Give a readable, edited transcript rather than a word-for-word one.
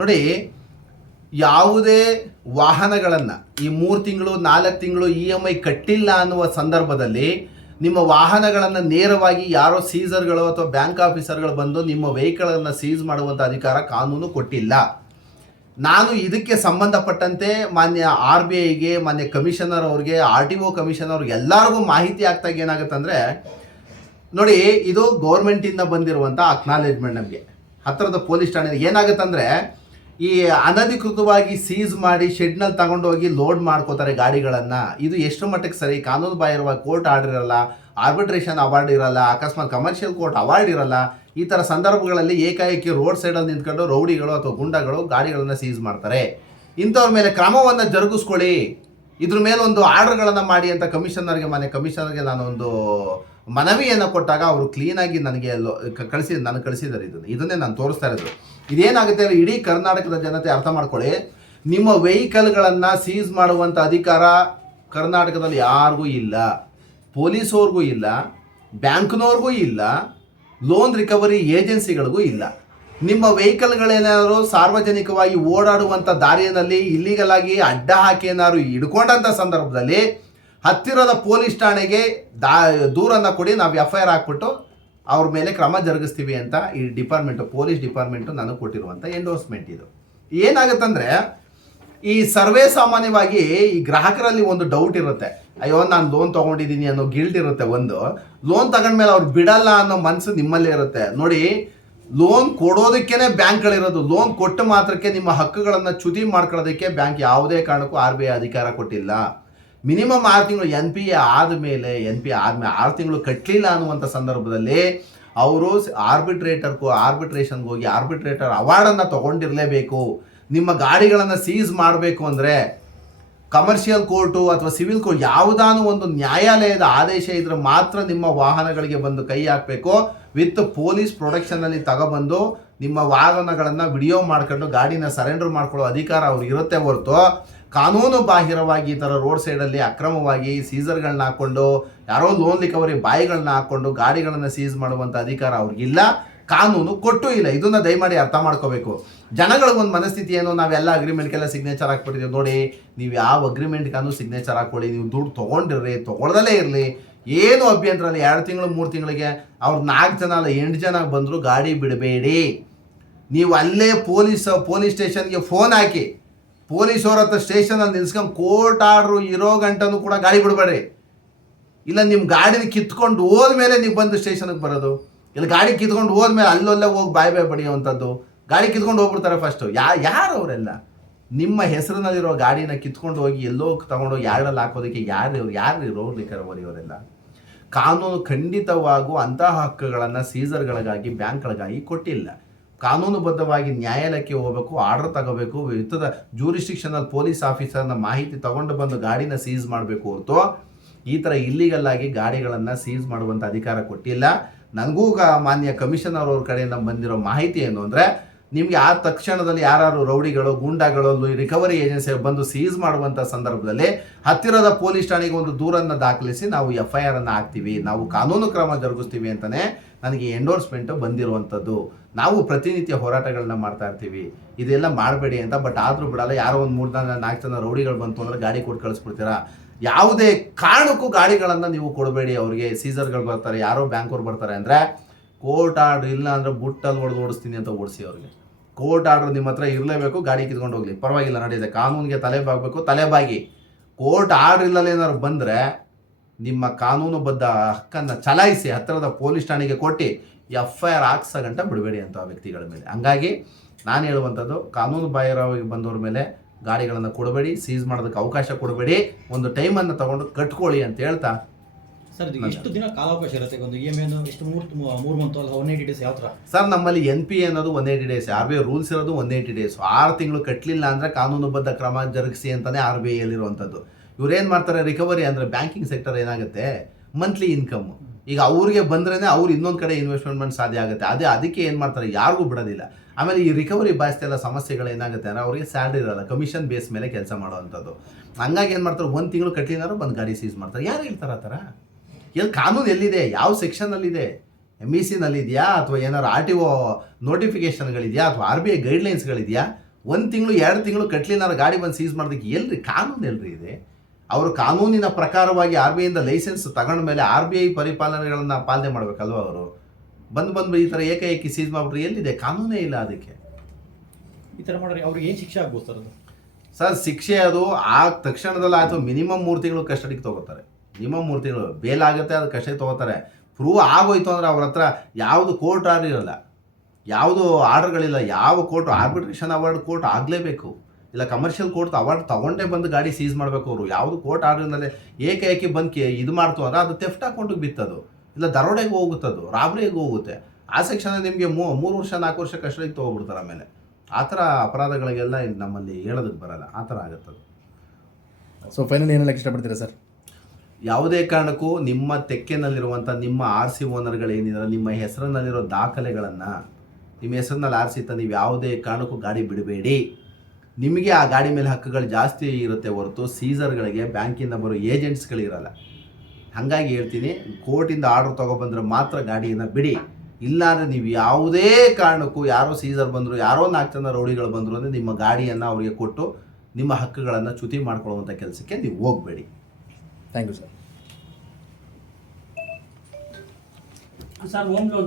ನೋಡಿ, ಯಾವುದೇ ವಾಹನಗಳನ್ನು ಈ 3 ತಿಂಗಳು 4 ತಿಂಗಳು EMI ಕಟ್ಟಿಲ್ಲ ಅನ್ನುವ ಸಂದರ್ಭದಲ್ಲಿ ನಿಮ್ಮ ವಾಹನಗಳನ್ನು ನೇರವಾಗಿ ಯಾರೋ ಸೀಸರ್ಗಳು ಅಥವಾ ಬ್ಯಾಂಕ್ ಆಫೀಸರ್ಗಳು ಬಂದು ನಿಮ್ಮ ವೆಹಿಕಲನ್ನು ಸೀಸ್ ಮಾಡುವಂಥ ಅಧಿಕಾರ ಕಾನೂನು ಕೊಟ್ಟಿಲ್ಲ. ನಾನು ಇದಕ್ಕೆ ಸಂಬಂಧಪಟ್ಟಂತೆ ಮಾನ್ಯ RBIಗೆ, ಮಾನ್ಯ ಕಮಿಷನರ್ ಅವ್ರಿಗೆ, RTO ಕಮಿಷನರ್ ಅವ್ರಿಗೆ ಎಲ್ಲರಿಗೂ ಮಾಹಿತಿ ಆಗ್ತಾಗ ಏನಾಗುತ್ತೆ ಅಂದರೆ, ನೋಡಿ, ಇದು ಗೌರ್ಮೆಂಟಿಂದ ಬಂದಿರುವಂಥ ಅಕ್ನಾಲೇಜ್ಮೆಂಟ್. ನಮಗೆ ಹತ್ತಿರದ ಪೊಲೀಸ್ ಠಾಣೆ ಏನಾಗುತ್ತಂದರೆ, ಈ ಅನಧಿಕೃತವಾಗಿ ಸೀಸ್ ಮಾಡಿ ಶೆಡ್ನಲ್ಲಿ ತಗೊಂಡೋಗಿ ಲೋಡ್ ಮಾಡ್ಕೋತಾರೆ ಗಾಡಿಗಳನ್ನು. ಇದು ಎಷ್ಟು ಮಟ್ಟಕ್ಕೆ ಸರಿ? ಕಾನೂನು ಬಾಹಿರವಾಗಿ ಕೋರ್ಟ್ ಆರ್ಡರ್ ಇರಲ್ಲ, ಆರ್ಬಿಟ್ರೇಷನ್ ಅವಾರ್ಡ್ ಇರಲ್ಲ, ಅಕಸ್ಮಾತ್ ಕಮರ್ಷಿಯಲ್ ಕೋರ್ಟ್ ಅವಾರ್ಡ್ ಇರಲ್ಲ. ಈ ಥರ ಸಂದರ್ಭಗಳಲ್ಲಿ ಏಕಾಏಕಿ ರೋಡ್ ಸೈಡಲ್ಲಿ ನಿಂತ್ಕೊಂಡು ರೌಡಿಗಳು ಅಥವಾ ಗುಂಡಗಳು ಗಾಡಿಗಳನ್ನು ಸೀಸ್ ಮಾಡ್ತಾರೆ. ಇಂಥವ್ರ ಮೇಲೆ ಕ್ರಮವನ್ನು ಜರುಗಿಸ್ಕೊಳ್ಳಿ, ಇದ್ರ ಮೇಲೆ ಒಂದು ಆರ್ಡರ್ಗಳನ್ನು ಮಾಡಿ ಅಂತ ಕಮಿಷನರ್ಗೆ, ಮಾನ್ಯ ಕಮಿಷನರ್ಗೆ ನಾನು ಒಂದು ಮನವಿಯನ್ನು ಕೊಟ್ಟಾಗ ಅವರು ಕ್ಲೀನಾಗಿ ನನಗೆ ನನಗೆ ಕಳಿಸಿದ್ದಾರೆ. ಇದನ್ನೇ ನಾನು ತೋರಿಸ್ತಾ ಇರೋದು. ಇದೇನಾಗುತ್ತೆ ಅಂದರೆ, ಇಡೀ ಕರ್ನಾಟಕದ ಜನತೆ ಅರ್ಥ ಮಾಡ್ಕೊಳ್ಳಿ, ನಿಮ್ಮ ವೆಹಿಕಲ್ಗಳನ್ನು ಸೀಸ್ ಮಾಡುವಂಥ ಅಧಿಕಾರ ಕರ್ನಾಟಕದಲ್ಲಿ ಯಾರಿಗೂ ಇಲ್ಲ, ಪೊಲೀಸವ್ರಿಗೂ ಇಲ್ಲ, ಬ್ಯಾಂಕ್ನವ್ರಿಗೂ ಇಲ್ಲ, ಲೋನ್ ರಿಕವರಿ ಏಜೆನ್ಸಿಗಳಿಗೂ ಇಲ್ಲ. ನಿಮ್ಮ ವೆಹಿಕಲ್ಗಳೇನಾದ್ರು ಸಾರ್ವಜನಿಕವಾಗಿ ಓಡಾಡುವಂಥ ದಾರಿಯಲ್ಲಿ ಇಲ್ಲಿಗಲ್ ಆಗಿ ಅಡ್ಡ ಹಾಕಿ ಏನಾದ್ರು ಹಿಡ್ಕೊಂಡಂಥ ಸಂದರ್ಭದಲ್ಲಿ ಹತ್ತಿರದ ಪೊಲೀಸ್ ಠಾಣೆಗೆ ದೂರನ್ನು ಕೊಡಿ, ನಾವು FIR ಹಾಕ್ಬಿಟ್ಟು ಅವ್ರ ಮೇಲೆ ಕ್ರಮ ಜರುಗಿಸ್ತೀವಿ ಅಂತ ಈ ಪೊಲೀಸ್ ಡಿಪಾರ್ಟ್ಮೆಂಟು ನನಗೆ ಕೊಟ್ಟಿರುವಂಥ ಎಂಡೋರ್ಸ್ಮೆಂಟ್. ಇದು ಏನಾಗುತ್ತಂದರೆ, ಈ ಸರ್ವೇ ಸಾಮಾನ್ಯವಾಗಿ ಈ ಗ್ರಾಹಕರಲ್ಲಿ ಒಂದು ಡೌಟ್ ಇರುತ್ತೆ, ಅಯ್ಯೋ ನಾನು ಲೋನ್ ತೊಗೊಂಡಿದ್ದೀನಿ ಅನ್ನೋ ಗಿಲ್ಟ್ ಇರುತ್ತೆ. ಒಂದು ಲೋನ್ ತಗೊಂಡ್ಮೇಲೆ ಅವ್ರು ಬಿಡಲ್ಲ ಅನ್ನೋ ಮನಸ್ಸು ನಿಮ್ಮಲ್ಲೇ ಇರುತ್ತೆ. ನೋಡಿ, ಲೋನ್ ಕೊಡೋದಕ್ಕೇ ಬ್ಯಾಂಕ್ಗಳಿರೋದು. ಲೋನ್ ಕೊಟ್ಟ ಮಾತ್ರಕ್ಕೆ ನಿಮ್ಮ ಹಕ್ಕುಗಳನ್ನು ಚ್ಯುತಿ ಮಾಡ್ಕೊಳ್ಳೋದಕ್ಕೆ ಬ್ಯಾಂಕ್ ಯಾವುದೇ ಕಾರಣಕ್ಕೂ RBI ಅಧಿಕಾರ ಕೊಟ್ಟಿಲ್ಲ. ಮಿನಿಮಮ್ 6 ತಿಂಗಳು NPA ಆದಮೇಲೆ 6 ತಿಂಗಳು ಕಟ್ಟಲಿಲ್ಲ ಅನ್ನುವಂಥ ಸಂದರ್ಭದಲ್ಲಿ ಅವರು ಆರ್ಬಿಟ್ರೇಷನ್ಗೆ ಹೋಗಿ ಆರ್ಬಿಟ್ರೇಟರ್ ಅವಾರ್ಡನ್ನು ತೊಗೊಂಡಿರಲೇಬೇಕು. ನಿಮ್ಮ ಗಾಡಿಗಳನ್ನು ಸೀಸ್ ಮಾಡಬೇಕು ಅಂದರೆ ಕಮರ್ಷಿಯಲ್ ಕೋರ್ಟು ಅಥವಾ ಸಿವಿಲ್ ಕೋರ್ಟ್ ಯಾವುದಾನು ಒಂದು ನ್ಯಾಯಾಲಯದ ಆದೇಶ ಇದ್ರೆ ಮಾತ್ರ ನಿಮ್ಮ ವಾಹನಗಳಿಗೆ ಬಂದು ಕೈ ಹಾಕಬೇಕು. ವಿತ್ ಪೊಲೀಸ್ ಪ್ರೊಟೆಕ್ಷನಲ್ಲಿ ತಗೊಬಂದು ನಿಮ್ಮ ವಾಹನಗಳನ್ನು ವಿಡಿಯೋ ಮಾಡ್ಕೊಂಡು ಗಾಡಿನ ಸರೆಂಡರ್ ಮಾಡ್ಕೊಳ್ಳೋ ಅಧಿಕಾರ ಅವ್ರಿಗೆ ಇರುತ್ತೆ ಹೊರತು, ಕಾನೂನು ಬಾಹಿರವಾಗಿ ಈ ಥರ ರೋಡ್ ಸೈಡಲ್ಲಿ ಅಕ್ರಮವಾಗಿ ಸೀಸರ್ಗಳನ್ನ ಹಾಕ್ಕೊಂಡು, ಯಾರೋ ಲೋನ್ ರಿಕವರಿ ಬಾಯಿಗಳನ್ನ ಹಾಕ್ಕೊಂಡು ಗಾಡಿಗಳನ್ನು ಸೀಸ್ ಮಾಡುವಂಥ ಅಧಿಕಾರ ಅವ್ರಿಗಿಲ್ಲ, ಕಾನೂನು ಕೊಟ್ಟು ಇಲ್ಲ. ಇದನ್ನು ದಯಮಾಡಿ ಅರ್ಥ ಮಾಡ್ಕೋಬೇಕು. ಜನಗಳಿಗೊಂದು ಮನಸ್ಥಿತಿ ಏನು, ನಾವೆಲ್ಲ ಅಗ್ರಿಮೆಂಟ್ಗೆಲ್ಲ ಸಿಗ್ನೇಚರ್ ಹಾಕ್ಬಿಟ್ಟಿದ್ದೀವಿ. ನೋಡಿ, ನೀವು ಯಾವ ಅಗ್ರಿಮೆಂಟ್ಗಾನು ಸಿಗ್ನೇಚರ್ ಹಾಕ್ಕೊಳ್ಳಿ, ನೀವು ದುಡ್ಡು ತೊಗೊಂಡಿರ್ರಿ, ತೊಗೊಳ್ದಲೇ ಇರಲಿ, ಏನು ಅಭ್ಯಂತರ ಇಲ್ಲ. 2 ತಿಂಗಳು 3 ತಿಂಗಳಿಗೆ ಅವ್ರು 4 ಜನ ಅಲ್ಲ 8 ಜನ ಬಂದರೂ ಗಾಡಿ ಬಿಡಬೇಡಿ. ನೀವು ಅಲ್ಲೇ ಪೊಲೀಸ್ ಸ್ಟೇಷನ್ಗೆ ಫೋನ್ ಹಾಕಿ, ಪೊಲೀಸವ್ರ ಹತ್ರ ಸ್ಟೇಷನಲ್ಲಿ ನಿಲ್ಸ್ಕೊಂಡು ಕೋರ್ಟ್ ಆರ್ಡ್ರು ಇರೋ ಗಂಟನೂ ಕೂಡ ಗಾಡಿ ಬಿಡಬೇಡ್ರಿ. ಇಲ್ಲ, ನಿಮ್ಮ ಗಾಡಿನ ಕಿತ್ಕೊಂಡು ಹೋದ್ಮೇಲೆ ನೀವು ಬಂದು ಸ್ಟೇಷನ್ಗೆ ಬರೋದು. ಇಲ್ಲ, ಗಾಡಿ ಕಿತ್ಕೊಂಡು ಹೋದ್ಮೇಲೆ ಅಲ್ಲೊಲ್ಲೇ ಹೋಗಿ ಬಾಯಿ ಬಡಿಯೋವಂಥದ್ದು. ಗಾಡಿ ಕಿತ್ಕೊಂಡು ಹೋಗ್ಬಿಡ್ತಾರೆ ಫಸ್ಟು. ಯಾರು ಅವರೆಲ್ಲ? ನಿಮ್ಮ ಹೆಸರಿನಲ್ಲಿರೋ ಗಾಡಿನ ಕಿತ್ಕೊಂಡು ಹೋಗಿ ಎಲ್ಲೋ ತಗೊಂಡೋಗಿ ಯಾರ್ಡಲ್ಲಿ ಹಾಕೋದಕ್ಕೆ ಯಾರು ರೋಡ್ ರಿಕವರಿ ಅವರೆಲ್ಲ? ಕಾನೂನು ಖಂಡಿತವಾಗೂ ಅಂತಹ ಹಕ್ಕುಗಳನ್ನು ಸೀಸರ್ಗಳಿಗಾಗಿ ಬ್ಯಾಂಕ್ಗಳಿಗಾಗಿ ಕೊಟ್ಟಿಲ್ಲ. ಕಾನೂನುಬದ್ಧವಾಗಿ ನ್ಯಾಯಾಲಯಕ್ಕೆ ಹೋಗಬೇಕು, ಆರ್ಡರ್ ತಗೋಬೇಕು, ವಿತ್ತದ ಜೂರಿಸ್ಟಿಕ್ಷನಲ್ಲಿ ಪೊಲೀಸ್ ಆಫೀಸರ್ನ ಮಾಹಿತಿ ತಗೊಂಡು ಬಂದು ಗಾಡಿನ ಸೀಸ್ ಮಾಡಬೇಕು ಹೊರತು ಈ ಥರ ಇಲ್ಲಿಗಲ್ ಆಗಿ ಗಾಡಿಗಳನ್ನು ಸೀಸ್ ಮಾಡುವಂಥ ಅಧಿಕಾರ ಕೊಟ್ಟಿಲ್ಲ. ನನಗೂ ಮಾನ್ಯ ಕಮಿಷನರ್ ಅವ್ರ ಕಡೆಯಿಂದ ಬಂದಿರೋ ಮಾಹಿತಿ ಏನು ಅಂದರೆ, ನಿಮಗೆ ಆ ತಕ್ಷಣದಲ್ಲಿ ಯಾರು ರೌಡಿಗಳು, ಗೂಂಡಾಗಳು, ರಿಕವರಿ ಏಜೆನ್ಸಿ ಬಂದು ಸೀಸ್ ಮಾಡುವಂಥ ಸಂದರ್ಭದಲ್ಲಿ ಹತ್ತಿರದ ಪೊಲೀಸ್ ಠಾಣೆಗೆ ಒಂದು ದೂರನ್ನು ದಾಖಲಿಸಿ ನಾವು FIR ಅನ್ನು ಹಾಕ್ತೀವಿ, ನಾವು ಕಾನೂನು ಕ್ರಮ ಜರುಗಿಸ್ತೀವಿ ಅಂತಲೇ ನನಗೆ ಎಂಡೋರ್ಸ್ಮೆಂಟು ಬಂದಿರುವಂಥದ್ದು. ನಾವು ಪ್ರತಿನಿತ್ಯ ಹೋರಾಟಗಳನ್ನ ಮಾಡ್ತಾ ಇರ್ತೀವಿ, ಇದೆಲ್ಲ ಮಾಡಬೇಡಿ ಅಂತ. ಬಟ್ ಆದರೂ ಬಿಡಲ್ಲ. ಯಾರೋ ಒಂದು 3-4 ಜನ ರೌಡಿಗಳು ಬಂತು ಅಂದರೆ ಗಾಡಿ ಕೊಟ್ಟು ಕಳಿಸ್ಬಿಡ್ತೀರಾ. ಯಾವುದೇ ಕಾರಣಕ್ಕೂ ಗಾಡಿಗಳನ್ನು ನೀವು ಕೊಡಬೇಡಿ ಅವರಿಗೆ. ಸೀಸರ್ಗಳು ಬರ್ತಾರೆ, ಯಾರೋ ಬ್ಯಾಂಕವ್ರು ಬರ್ತಾರೆ ಅಂದರೆ ಕೋರ್ಟ್ ಆರ್ಡ್ರ್ ಇಲ್ಲ ಅಂದರೆ ಬುಟ್ಟಲ್ಲಿ ಓಡಿಸ್ತೀನಿ ಅಂತ ಓಡಿಸಿ ಅವ್ರಿಗೆ. ಕೋರ್ಟ್ ಆರ್ಡ್ರ್ ನಿಮ್ಮ ಹತ್ರ ಇರಲೇಬೇಕು, ಗಾಡಿ ಕಿತ್ಕೊಂಡು ಹೋಗಲಿ, ಪರವಾಗಿಲ್ಲ, ನಡೆಯುತ್ತೆ. ಕಾನೂನಿಗೆ ತಲೆಬಾಗಿ. ಕೋರ್ಟ್ ಆರ್ಡ್ರ್ ಇಲ್ಲದೆ ಏನಾದ್ರು ಬಂದರೆ ನಿಮ್ಮ ಕಾನೂನುಬದ್ಧ ಹಕ್ಕನ್ನು ಚಲಾಯಿಸಿ ಹತ್ತಿರದ ಪೊಲೀಸ್ ಠಾಣೆಗೆ ಕೊಟ್ಟು FIR ಹಾಕ್ಸೋ ಗಂಟ ಬಿಡಬೇಡಿ ಅಂತ ವ್ಯಕ್ತಿಗಳ ಮೇಲೆ. ಹಂಗಾಗಿ ನಾನು ಹೇಳುವಂಥದ್ದು, ಕಾನೂನು ಬಾಹಿರವಾಗಿ ಬಂದವ್ರ ಮೇಲೆ ಗಾಡಿಗಳನ್ನು ಕೊಡಬೇಡಿ, ಸೀಸ್ ಮಾಡೋದಕ್ಕೆ ಅವಕಾಶ ಕೊಡಬೇಡಿ, ಒಂದು ಟೈಮನ್ನು ತಗೊಂಡು ಕಟ್ಕೊಳ್ಳಿ ಅಂತ ಹೇಳ್ತಾ. ಸರ್, ಎಷ್ಟು ದಿನ ಕಾಲಾವಕಾಶ ಇರುತ್ತೆ? ಒಂದು EMI ಎಷ್ಟು 3 ಮಂತ್ ಅಲ್ಲ 180 ಡೇಸ್ ಯಾವ ಥರ? ಸರ್, ನಮ್ಮಲ್ಲಿ NPA ಅನ್ನೋದು 180 ಡೇಸ್, RBI ರೂಲ್ಸ್ ಇರೋದು 180 ಡೇಸ್. 6 ತಿಂಗಳು ಕಟ್ಟಲಿಲ್ಲ ಅಂದರೆ ಕಾನೂನುಬದ್ಧ ಕ್ರಮ ಜರುಗಿಸಿ ಅಂತಲೇ RBI ಹೇಳಿರುವಂಥದ್ದು. ಇವ್ರೇನು ಮಾಡ್ತಾರೆ, ರಿಕವರಿ ಅಂದರೆ ಬ್ಯಾಂಕಿಂಗ್ ಸೆಕ್ಟರ್ ಏನಾಗುತ್ತೆ, ಮಂತ್ಲಿ ಇನ್ಕಮ್ ಈಗ ಅವ್ರಿಗೆ ಬಂದ್ರೇ ಅವ್ರು ಇನ್ನೊಂದು ಕಡೆ ಇನ್ವೆಸ್ಟ್ಮೆಂಟ್ ಸಾಧ್ಯ ಆಗುತ್ತೆ. ಅದಕ್ಕೆ ಏನು ಮಾಡ್ತಾರೆ, ಯಾರಿಗೂ ಬಿಡೋದಿಲ್ಲ. ಆಮೇಲೆ ಈ ರಿಕವರಿ ಬಾಯ್ಸ್ತೆಲ್ಲ ಸಮಸ್ಯೆಗಳು ಏನಾಗುತ್ತೆ ಅಂದರೆ, ಅವರಿಗೆ ಸ್ಯಾಲ್ರಿ ಇರೋಲ್ಲ, ಕಮಿಷನ್ ಬೇಸ್ ಮೇಲೆ ಕೆಲಸ ಮಾಡೋವಂಥದ್ದು. ಹಂಗಾಗಿ ಏನು ಮಾಡ್ತಾರೆ, 1 ತಿಂಗಳು ಕಟ್ಟಲಿನಾರು ಬಂದು ಗಾಡಿ ಸೀಸ್ ಮಾಡ್ತಾರೆ. ಯಾರು ಹೇಳ್ತಾರೆ ಆ ಥರ? ಎಲ್ಲಿ ಕಾನೂನು ಎಲ್ಲಿದೆ? ಯಾವ ಸೆಕ್ಷನ್ನಲ್ಲಿದೆ? MEC ನಲ್ಲಿದೆಯಾ ಅಥವಾ ಏನಾದ್ರು RTO ನೋಟಿಫಿಕೇಷನ್ಗಳಿದೆಯಾ ಅಥವಾ RBI ಗೈಡ್ಲೈನ್ಸ್ಗಳಿದೆಯಾ? 1 ತಿಂಗಳು 2 ತಿಂಗಳು ಕಟ್ಲಿನಾರ ಗಾಡಿ ಬಂದು ಸೀಸ್ ಮಾಡೋದಕ್ಕೆ ಎಲ್ರಿ ಕಾನೂನು ಎಲ್ರಿ ಇದೆ? ಅವರು ಕಾನೂನಿನ ಪ್ರಕಾರವಾಗಿ ಆರ್ ಬಿ ಐಯಿಂದ ಲೈಸೆನ್ಸ್ ತಗೊಂಡ ಮೇಲೆ ಆರ್ ಬಿ ಐ ಪರಿಪಾಲನೆಗಳನ್ನು ಪಾಲನೆ ಮಾಡಬೇಕಲ್ವ ಅವರು? ಬಂದು ಈ ಥರ ಏಕಾಏಕಿ ಸೀಸ್ ಮಾಡಿಬಿಟ್ರೆ ಎಲ್ಲಿದೆ? ಕಾನೂನೇ ಇಲ್ಲ ಅದಕ್ಕೆ. ಈ ಥರ ಮಾಡಿದ್ರೆ ಅವ್ರಿಗೆ ಏನು ಶಿಕ್ಷೆ ಆಗ್ಬೋದು ಸರ್ ಅದು? ಸರ್ ಶಿಕ್ಷೆ ಅದು ಆ ತಕ್ಷಣದಲ್ಲಿ ಆಯಿತು, ಮಿನಿಮಮ್ 3 ತಿಂಗಳು ಕಸ್ಟಡಿಗೆ ತೊಗೋತಾರೆ. ಮಿನಿಮಮ್ 3 ತಿಂಗಳು ಬೇಲ್ ಆಗುತ್ತೆ, ಅದು ಕಸ್ಟಡಿಗೆ ತೊಗೋತಾರೆ. ಪ್ರೂವ್ ಆಗೋಯ್ತು ಅಂದರೆ ಅವ್ರ ಹತ್ರ ಯಾವುದು ಕೋರ್ಟ್ ಆರ್ಡರ್ ಇರಲ್ಲ, ಯಾವುದು ಆರ್ಡರ್ಗಳಿಲ್ಲ. ಯಾವ ಕೋರ್ಟ್ ಆರ್ಬಿಟ್ರೇಷನ್ ಅವಾರ್ಡ್ ಕೋರ್ಟ್ ಆಗಲೇಬೇಕು, ಇಲ್ಲ ಕಮರ್ಷಿಯಲ್ ಕೋರ್ಟ್ ಅವಾರ್ಡ್ ತೊಗೊಂಡೇ ಬಂದು ಗಾಡಿ ಸೀಸ್ ಮಾಡಬೇಕು ಅವರು. ಯಾವುದು ಕೋರ್ಟ್ ಆರ್ಡರ್ನಲ್ಲೇ ಏಕಾಏಕಿ ಬಂದು ಇದು ಮಾಡ್ತು ಅಂದರೆ ಅದು ಥೆಫ್ಟ್ ಅಕೌಂಟಿಗೆ ಬಿತ್ತದು, ಇಲ್ಲ ದರೋಡೆಗೆ ಹೋಗುತ್ತದು, ರಾಬ್ರಿಗೆ ಹೋಗುತ್ತೆ. ಆ ಸೆಕ್ಷನ್ ನಿಮಗೆ 3 ವರ್ಷ 4 ವರ್ಷ ಕಸ್ಟಡಿಗೆ ತೊಗೊಬಿಡ್ತಾರೆ. ಆಮೇಲೆ ಆ ಥರ ಅಪರಾಧಗಳಿಗೆಲ್ಲ ಇಲ್ಲಿ ನಮ್ಮಲ್ಲಿ ಹೇಳೋದಕ್ಕೆ ಬರಲ್ಲ, ಆ ಥರ ಆಗುತ್ತದು. ಸೊ ಫೈನಲ್ ಏನು ಹೇಳಕ್ಕೆ ಇಷ್ಟಪಡ್ತೀರಾ ಸರ್? ಯಾವುದೇ ಕಾರಣಕ್ಕೂ ನಿಮ್ಮ ತೆಕ್ಕೆನಲ್ಲಿರುವಂಥ ನಿಮ್ಮ ಆರ್ ಸಿ ಓನರ್ಗಳೇನಿದ್ದಾರೆ, ನಿಮ್ಮ ಹೆಸರಿನಲ್ಲಿರೋ ದಾಖಲೆಗಳನ್ನು ನಿಮ್ಮ ಹೆಸರಿನಲ್ಲಿ ಆರಿಸಿ ನೀವು ಯಾವುದೇ ಕಾರಣಕ್ಕೂ ಗಾಡಿ ಬಿಡಬೇಡಿ. ನಿಮಗೆ ಆ ಗಾಡಿ ಮೇಲೆ ಹಕ್ಕುಗಳು ಜಾಸ್ತಿ ಇರುತ್ತೆ ಹೊರತು ಸೀಸರ್ಗಳಿಗೆ ಬ್ಯಾಂಕಿಂದ ಬರೋ ಏಜೆಂಟ್ಸ್ಗಳಿರಲ್ಲ. ಹಾಗಾಗಿ ಹೇಳ್ತೀನಿ, ಕೋರ್ಟಿಂದ ಆರ್ಡ್ರ್ ತೊಗೊಬಂದ್ರೆ ಮಾತ್ರ ಗಾಡಿಯನ್ನು ಬಿಡಿ. ಇಲ್ಲಾಂದರೆ ನೀವು ಯಾವುದೇ ಕಾರಣಕ್ಕೂ ಯಾರೋ ಸೀಸರ್ ಬಂದರು, ಯಾರೋ 4 ಜನ ರೌಡಿಗಳು ಬಂದರು ಅಂದರೆ ನಿಮ್ಮ ಗಾಡಿಯನ್ನು ಅವರಿಗೆ ಕೊಟ್ಟು ನಿಮ್ಮ ಹಕ್ಕುಗಳನ್ನು ಚ್ಯುತಿ ಮಾಡ್ಕೊಳ್ಳುವಂಥ ಕೆಲಸಕ್ಕೆ ನೀವು ಹೋಗಬೇಡಿ. Thank you sir. Sir home loan